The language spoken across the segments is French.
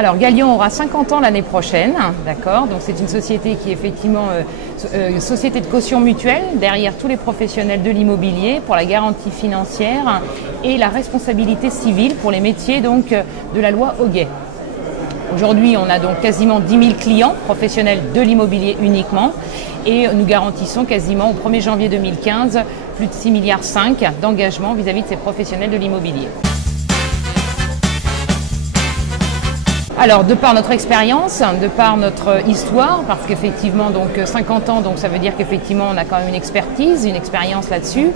Alors Galian aura 50 ans l'année prochaine, d'accord. Donc c'est une société qui est effectivement une société de caution mutuelle derrière tous les professionnels de l'immobilier pour la garantie financière et la responsabilité civile pour les métiers donc de la loi Hoguet. Aujourd'hui, on a donc quasiment 10 000 clients professionnels de l'immobilier uniquement et nous garantissons quasiment au 1er janvier 2015 plus de 6,5 milliards d'engagement vis-à-vis de ces professionnels de l'immobilier. Alors, de par notre expérience, de par notre histoire, parce qu'effectivement, donc 50 ans, donc ça veut dire qu'effectivement, on a quand même une expertise, une expérience là-dessus.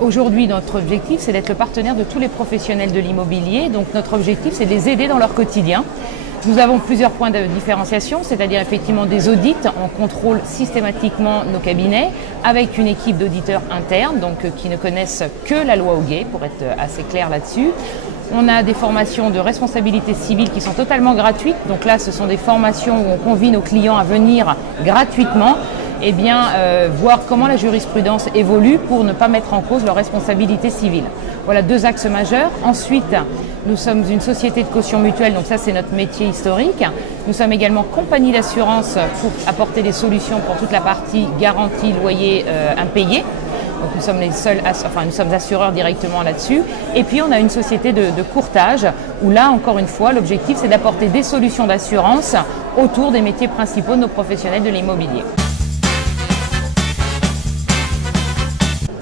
Aujourd'hui, notre objectif, c'est d'être le partenaire de tous les professionnels de l'immobilier. Donc, notre objectif, c'est de les aider dans leur quotidien. Nous avons plusieurs points de différenciation, c'est-à-dire effectivement des audits. On contrôle systématiquement nos cabinets avec une équipe d'auditeurs internes, donc qui ne connaissent que la loi Hoguet, pour être assez clair là-dessus. On a des formations de responsabilité civile qui sont totalement gratuites. Donc là, ce sont des formations où on convie nos clients à venir gratuitement et voir comment la jurisprudence évolue pour ne pas mettre en cause leur responsabilité civile. Voilà deux axes majeurs. Ensuite, nous sommes une société de caution mutuelle, donc ça c'est notre métier historique. Nous sommes également compagnie d'assurance pour apporter des solutions pour toute la partie garantie, loyer impayé. Donc nous sommes les seuls, nous sommes assureurs directement là-dessus. Et puis on a une société de courtage où là, encore une fois, l'objectif c'est d'apporter des solutions d'assurance autour des métiers principaux de nos professionnels de l'immobilier.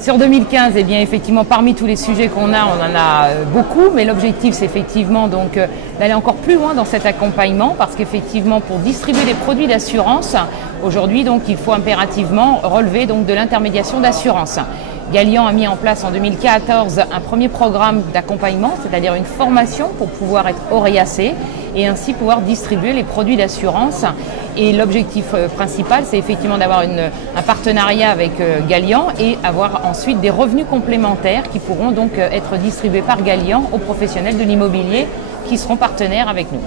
Sur 2015, eh bien, effectivement, parmi tous les sujets qu'on a, on en a beaucoup, mais l'objectif, c'est effectivement donc d'aller encore plus loin dans cet accompagnement, parce qu'effectivement, pour distribuer des produits d'assurance, aujourd'hui, donc, il faut impérativement relever donc de l'intermédiation d'assurance. Galian a mis en place en 2014 un premier programme d'accompagnement, c'est-à-dire une formation pour pouvoir être ORIACé et ainsi pouvoir distribuer les produits d'assurance. Et l'objectif principal, c'est effectivement d'avoir un partenariat avec Galian et avoir ensuite des revenus complémentaires qui pourront donc être distribués par Galian aux professionnels de l'immobilier qui seront partenaires avec nous.